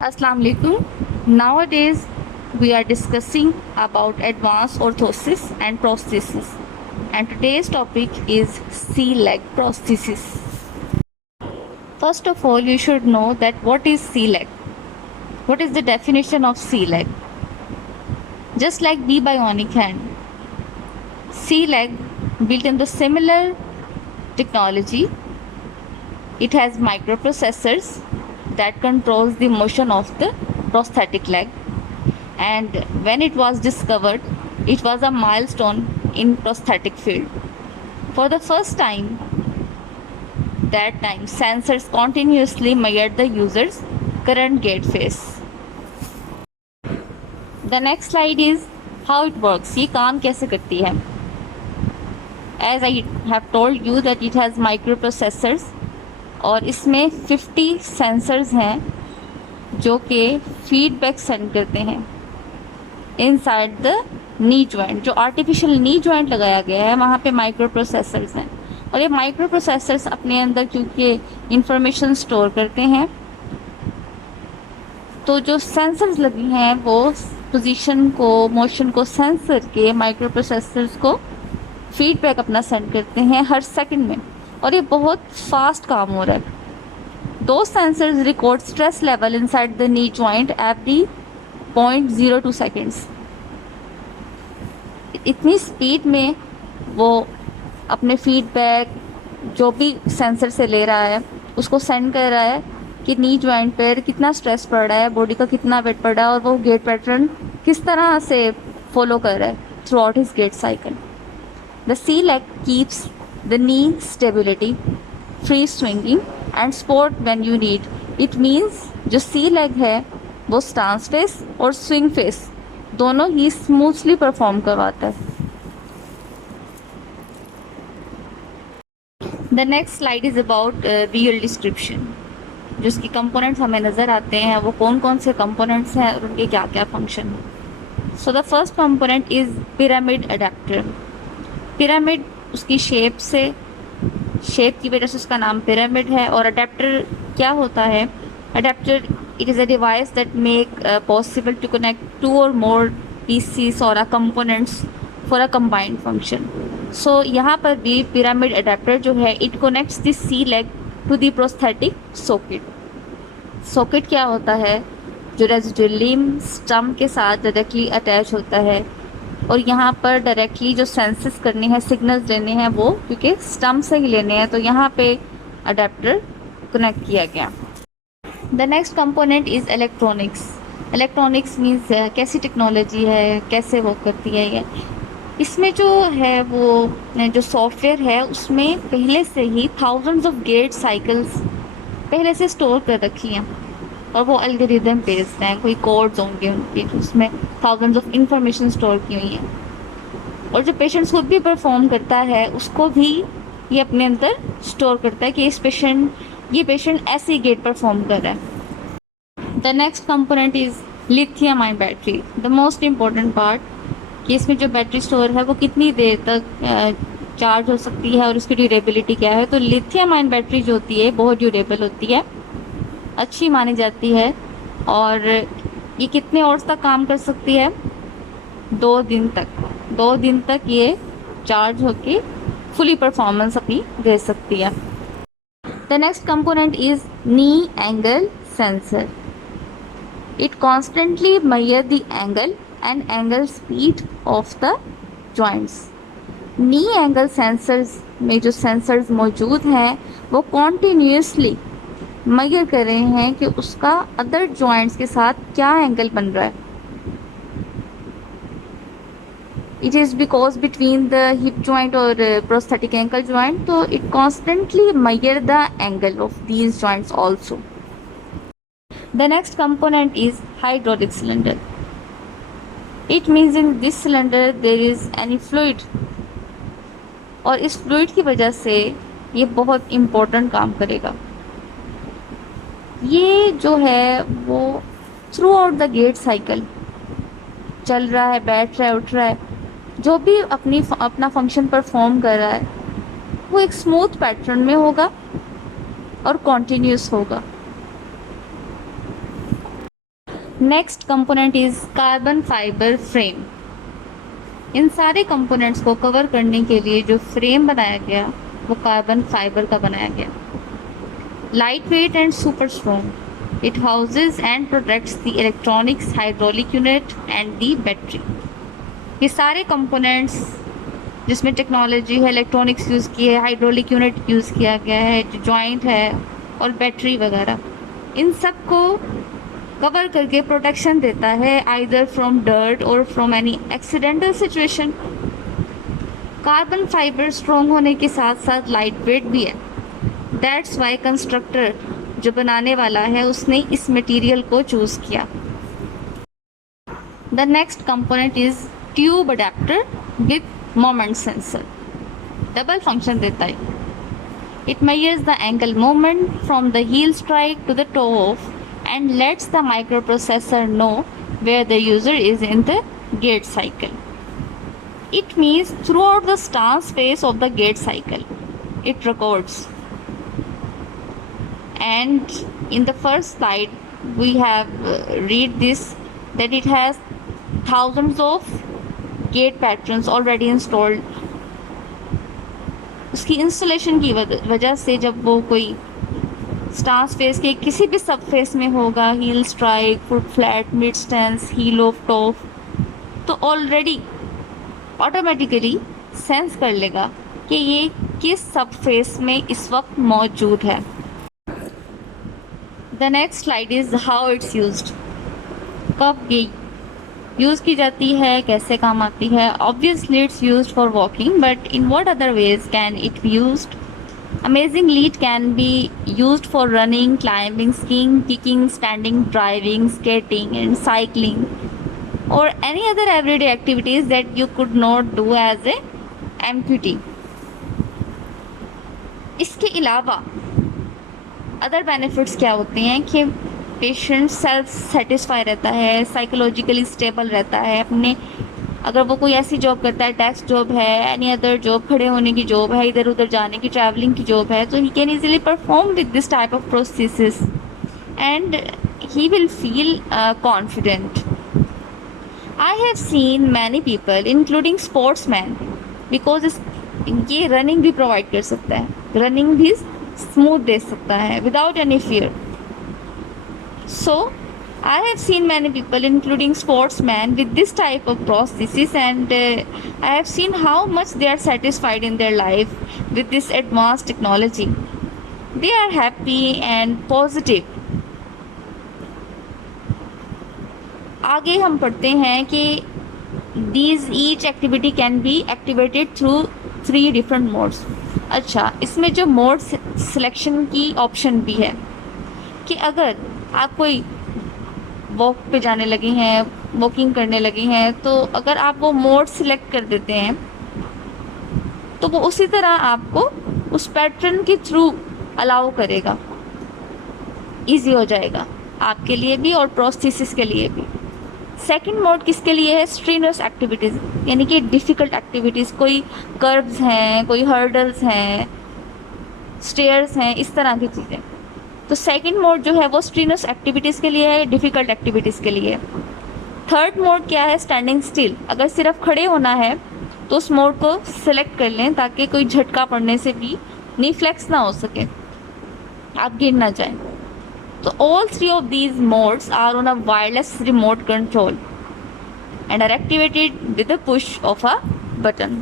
Assalamu alaikum. Nowadays, we are discussing about advanced orthosis and prosthesis. And today's topic is C-leg prosthesis. First of all, you should know that what is C-leg. What is the definition of C-leg? Just like B bionic hand, C-leg built in the similar technology. It has microprocessors that controls the motion of the prosthetic leg, and when it was discovered, it was a milestone in prosthetic field. For the first time, that time sensors continuously measured the user's current gait phase. The next slide is how it works. ये काम कैसे करती है? As I have told you that it has microprocessors और इसमें 50 sensors हैं जो कि फीडबैक सेंड करते हैं इनसाइड द नी जॉइंट. जो आर्टिफिशियल नी जॉइंट लगाया गया है वहाँ पे माइक्रो प्रोसेसर्स हैं, और ये माइक्रो प्रोसेसर्स अपने अंदर क्योंकि इंफॉर्मेशन स्टोर करते हैं, तो जो सेंसर्स लगी हैं वो पोजीशन को, मोशन को सेंस करके माइक्रो प्रोसेसर्स को फीडबैक अपना सेंड करते हैं हर सेकंड में, और ये बहुत फास्ट काम हो रहा है. दो sensors record stress level inside the knee joint every 0.02 seconds. इतनी स्पीड में वो अपने फीडबैक जो भी सेंसर से ले रहा है उसको सेंड कर रहा है कि नी जॉइंट पर कितना स्ट्रेस पड़ रहा है, बॉडी का कितना वेट पड़ रहा है, और वो गेट पैटर्न किस तरह से फॉलो कर रहा है throughout his gait cycle. The C leg keeps the knee stability, free swinging and support when you need. It means जो C leg है वो stance phase और swing phase दोनों ही smoothly perform करवाता है. The next slide is about visual description. जो इसकी components हमें नज़र आते हैं वो कौन कौन से components हैं और उनके क्या क्या function है. So the first component is pyramid adapter. Pyramid उसकी शेप की वजह से उसका नाम पिरामिड है. और अडेप्टर क्या होता है? Adapter it is a device that make possible to connect two or more pieces or components for a combined function. So यहाँ पर भी पिरामिड अडेप्टर जो है it connects the C leg to the prosthetic socket. Socket क्या होता है? जो residual limb stump के साथ डायरेक्टली अटैच होता है, और यहाँ पर डायरेक्टली जो सेंसेस करने हैं, सिग्नल्स लेने हैं, वो क्योंकि स्टम्प से ही लेने हैं, तो यहाँ पे अडेप्टर कनेक्ट किया गया. The next component is electronics. Electronics means कैसी टेक्नोलॉजी है, कैसे वर्क करती है ये. इसमें जो है वो जो सॉफ्टवेयर है उसमें पहले से ही थाउजेंड्स ऑफ गेट साइकिल्स पहले से स्टोर कर रखी हैं, और वो एल्गोरिदम बेस्ड हैं. कोई कोड्स होंगे उनके उसमें थाउजेंड्स ऑफ इंफॉर्मेशन स्टोर की हुई हैं, और जो पेशेंट्स खुद भी परफॉर्म करता है उसको भी ये अपने अंदर स्टोर करता है कि ये पेशेंट ऐसे गेट परफॉर्म कर रहा है. The next component is lithium ion battery. The most important part कि इसमें जो बैटरी स्टोर है वो कितनी देर तक चार्ज हो सकती है और उसकी ड्यूरेबिलिटी क्या है. तो लिथियम आयन बैटरी जो होती है बहुत ड्यूरेबल होती है, अच्छी मानी जाती है, और ये कितने आवर्स तक काम कर सकती है? 2 दिन तक. 2 दिन तक ये चार्ज होके फुली परफॉर्मेंस अपनी दे सकती है. The next component is knee angle sensor. It constantly measure the angle and angle speed of the joints. Knee angle sensors में जो सेंसर्स मौजूद हैं वो कॉन्टीन्यूसली मेजर कर रहे हैं कि उसका अदर जॉइंट्स के साथ क्या एंगल बन रहा है. It is because between the hip joint और प्रोस्थेटिक एंकल जॉइंट, तो it constantly measure the angle of these joints also. The next component is hydraulic cylinder. It means in this cylinder there is any fluid, और इस fluid की वजह से ये बहुत important काम करेगा. ये जो है वो through out the gait cycle चल रहा है, बैठ रहा है, उठ रहा है, जो भी अपना फंक्शन परफॉर्म कर रहा है वो एक स्मूथ पैटर्न में होगा और कॉन्टीन्यूस होगा. Next component is carbon fibre frame. इन सारे कंपोनेंट्स को कवर करने के लिए जो फ्रेम बनाया गया वो कार्बन फाइबर का बनाया गया। Light weight and super strong, it houses and protects the electronics, hydraulic unit and the battery. ये सारे कंपोनेंट्स जिसमें टेक्नोलॉजी है, इलेक्ट्रॉनिक्स यूज़ की है, हाइड्रोलिक यूनिट यूज़ किया गया है, जो जॉइंट है और बैटरी वगैरह, इन सब को कवर करके प्रोटेक्शन देता है आइदर फ्रॉम डर्ट और from any accidental situation. Carbon fibre strong होने के साथ साथ लाइट वेट भी है। दैट्स वाई कंस्ट्रक्टर जो बनाने वाला है उसने इस मटेरियल को चूज़ किया। The next component is tube adapter with moment sensor. Double function देता है। It measures the ankle movement from the heel strike to the toe off and lets the microprocessor know where the user is in the gait cycle. It means throughout the stance phase of the gait cycle, it records. And in the first slide, we have read this that it has thousands of gait patterns already installed. उसकी installation की वजह से जब वो कोई stance face के किसी भी सब फेस में होगा, heel strike, foot flat, mid stance, heel off top, तो ऑलरेडी ऑटोमेटिकली सेंस कर लेगा कि ये किस सब फेस में इस वक्त मौजूद है। The next slide is how it's used. कब ये यूज़ की जाती है, कैसे काम आती है। Obviously it's used for walking, but in what other ways can it be used? Amazingly it can be used for running, climbing, skiing, kicking, standing, driving, skating and cycling or any other everyday activities that you could not do as a amputee. इसके अलावा other benefits क्या होते हैं कि patient self satisfy रहता है, psychologically stable रहता है अपने, अगर वो कोई ऐसी जॉब करता है, डेस्क जॉब है, एनी अदर जॉब, खड़े होने की जॉब है, इधर उधर जाने की, ट्रैवलिंग की जॉब है, तो he can easily perform with this type of processes and he will feel confident. I have seen many people including sportsman, because ये रनिंग भी प्रोवाइड कर सकता है, रनिंग भी स्मूथ दे सकता है without any fear. So, I have seen many people, including sportsmen, with this type of prosthesis, and I have seen how much they are satisfied in their life with this advanced technology. They are happy and positive. आगे हम पढ़ते हैं कि these each activity can be activated through 3 different modes. अच्छा, इसमें जो mode selection की option भी है कि अगर आप कोई वॉक पे जाने लगे हैं, वॉकिंग करने लगे हैं, तो अगर आप वो मोड सिलेक्ट कर देते हैं तो वो उसी तरह आपको उस पैटर्न के थ्रू अलाउ करेगा, इजी हो जाएगा आपके लिए भी और प्रोस्थेसिस के लिए भी। सेकंड मोड किसके लिए है? स्ट्रीनस एक्टिविटीज़, यानी कि डिफ़िकल्ट एक्टिविटीज़, कोई कर्व्स हैं, कोई हर्डल्स हैं, स्टेयर्स हैं, इस तरह की चीज़ें। तो सेकंड मोड जो है वो स्ट्रीनस एक्टिविटीज़ के लिए है, डिफ़िकल्ट एक्टिविटीज़ के लिए। थर्ड मोड क्या है? Standing still. अगर सिर्फ खड़े होना है तो उस मोड को सिलेक्ट कर लें ताकि कोई झटका पड़ने से भी नी फ्लेक्स ना हो सके, आप गिर ना जाएं। तो all 3 of these modes are on a wireless remote control and are activated with the push of a button.